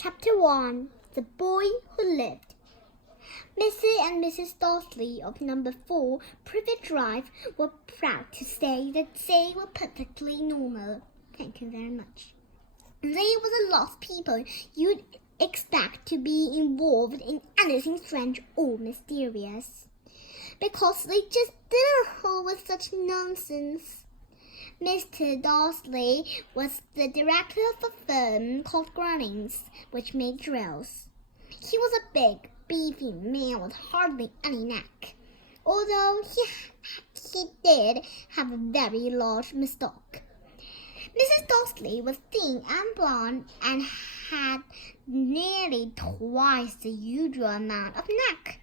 Chapter 1 The Boy Who Lived. Mr. and Mrs. Dawsley of number 4 Privet Drive were proud to say that they were perfectly normal. Thank you very much. They were the last people you'd expect to be involved in anything strange or mysterious, because they just didn't hold with such nonsense. Mr. Dawsley was the director of a firm called Grunnings, which made drills. He was a big, beefy man with hardly any neck, although he did have a very large moustache. Mrs. Dawsley was thin and blonde and had nearly twice the usual amount of neck,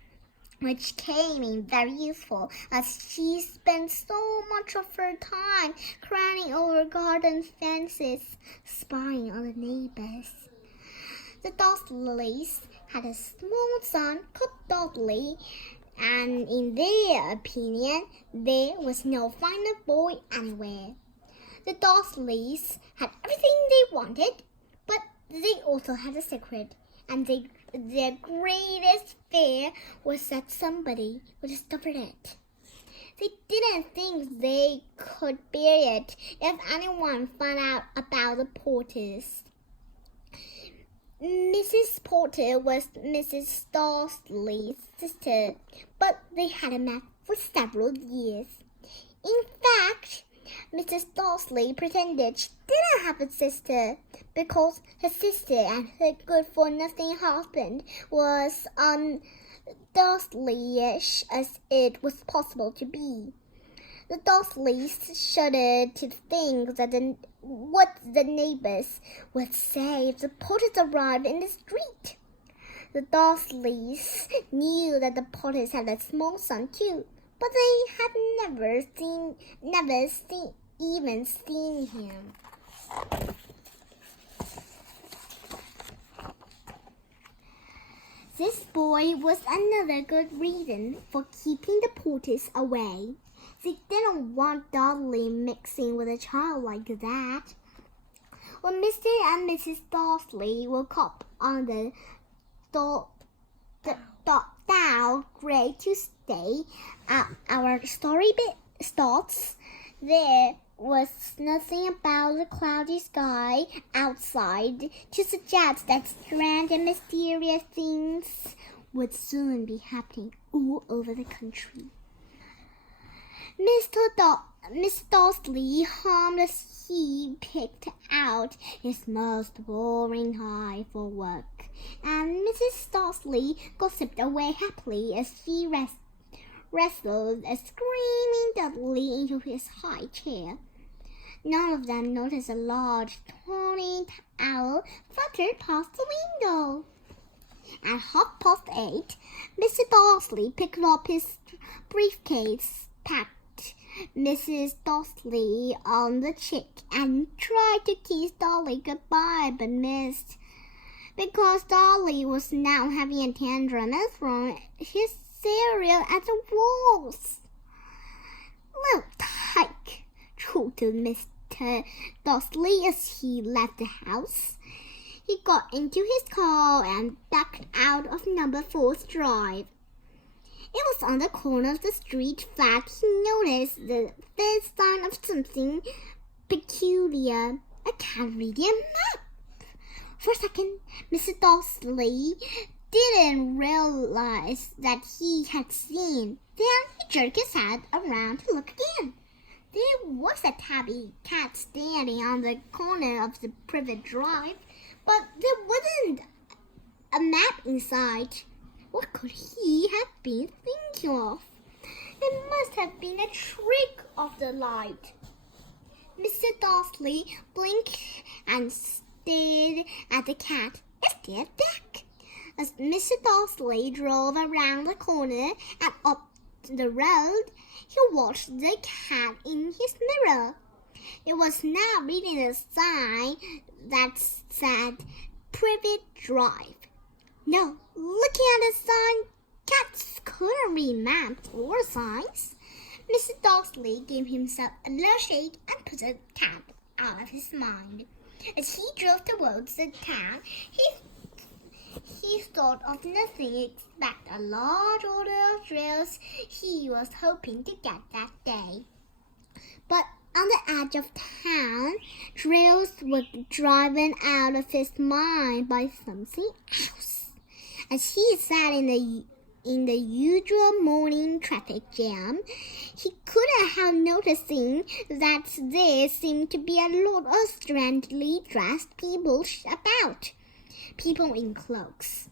which came in very useful, as she spent so much of her time craning over garden fences, spying on the neighbors. The Dawsleys had a small son called Dudley, and in their opinion, there was no finer boy anywhere. The Dawsleys had everything they wanted, but they also had a secret, and their greatest fear was that somebody would discover it. They didn't think they could bear it if anyone found out about the Porters. Mrs. Porter was Mrs. Dawsley's sister, but they hadn't met for several years. In fact, Mrs. Dawsley pretended she didn't have a sister because her sister and her good-for-nothing husband was Dawsleyish as it was possible to be. The Dawsleys shuddered to think that what the neighbors would say if the Potters arrived in the street. The Dawsleys knew that the Potters had a small son too, but they had never even seen him. This boy was another good reason for keeping the Porters away. They didn't want Dudley mixing with a child like that. When Mr. and Mrs. Dawsley woke up on the Dow Great Tuesday, our story starts. There was nothing about the cloudy sky outside to suggest that strange and mysterious things would soon be happening all over the country. Mr. Dawsley hummed as he picked out his most boring tie for work, and Mrs. Dawsley gossiped away happily as she wrestled a screaming Dudley into his high chair. None of them noticed a large tawny owl fluttered past the window. At 8:30, Mr. Dawsley picked up his briefcase, packed Mrs. Dawsley on the cheek, and tried to kiss Dolly goodbye, but missed, because Dolly was now having a tantrum and throwing his cereal at the walls. "Little tyke," chortled Mr. Dawsley as he left the house. He got into his car and backed out of number 4th Drive. It was on the corner of the street that he noticed the first sign of something peculiar: a cat reading a map. For a second, Mr. Dawsley didn't realize that he had seen. Then he jerked his head around to look again. There was a tabby cat standing on the corner of the Privet Drive, but there wasn't a map inside. What could he have been thinking of? It must have been a trick of the light. Mr. Dawsley blinked and stared at the cat and stared back. As Mr. Dawsley drove around the corner and up the road, he watched the cat in his mirror. It was now reading a sign that said Privet Drive. No, looking at the sign, cats couldn't read maps or signs. Mr. Dawsley gave himself a little shake and put the cat out of his mind. As he drove towards the town, he He thought of nothing except a large order of drills he was hoping to get that day. But on the edge of town, drills were driven out of his mind by something else. As he sat in the usual morning traffic jam, he couldn't help noticing that there seemed to be a lot of strangely dressed people about. People in cloaks.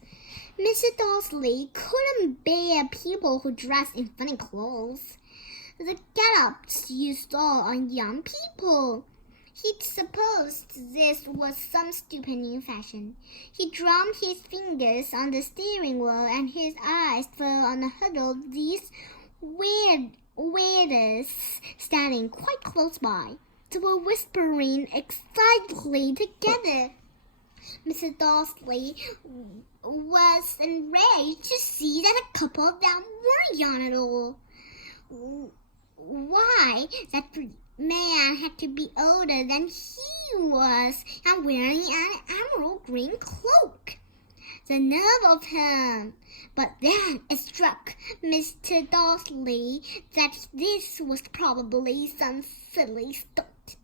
Mr. Darcy couldn't bear people who dressed in funny clothes. The get-ups you saw on young people. He'd supposed this was some stupid new fashion. He drummed his fingers on the steering wheel and his eyes fell on a huddle of these weirders standing quite close by. They were whispering excitedly together. Mr. Darcy was enraged to see that a couple of them weren't young at all. Why, that man had to be older than he was and wearing an emerald green cloak. The nerve of him! But then it struck Mr. Darcy that this was probably some silly stunt.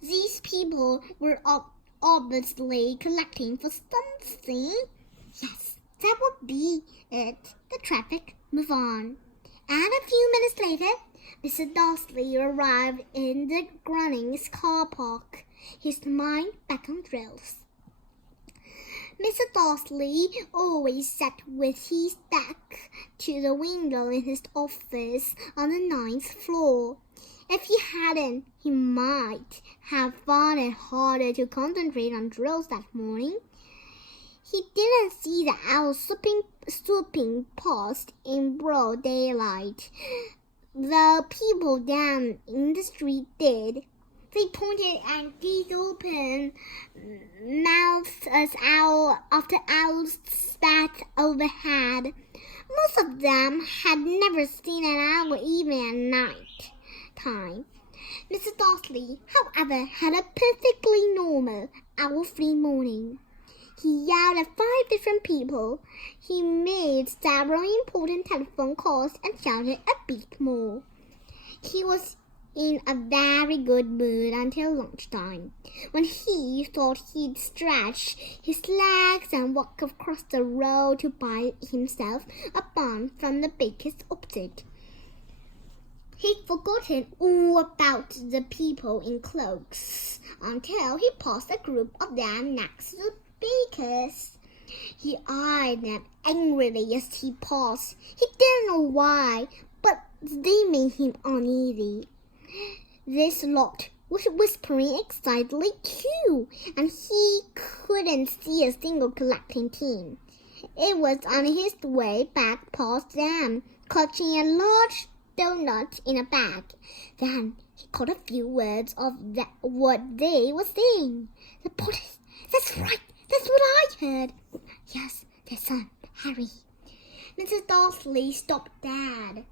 These people were obviously collecting for something. Yes, that would be it. The traffic moved on. And a few minutes later, Mr. Darcy arrived in the Grunnings car park, his mind back on drills. Mr. Darcy always sat with his back to the window in his office on the 9th floor. If he hadn't, he might have found it harder to concentrate on drills that morning. He didn't see the owls swooping past in broad daylight. The people down in the street did. They pointed and gazed open mouths as owl after owls spat overhead. Most of them had never seen an owl even at night time. Mr. Darcy, however, had a perfectly normal owl-free morning. He yelled at 5 different people. He made several important telephone calls and shouted a bit more. He was in a very good mood until lunchtime, when he thought he'd stretch his legs and walk across the road to buy himself a bun from the baker's opposite. He'd forgotten all about the people in cloaks until he passed a group of them next to the baker's. He eyed them angrily as he passed. He didn't know why, but they made him uneasy. This lot was whispering excitedly too, and he couldn't see a single collecting team. It was on his way back past them, clutching a large doughnut in a bag. Then he caught a few words of what they were saying. The police. That's right. That's what I heard. Yes, their son, Harry. Mrs. Darcy stopped Dad.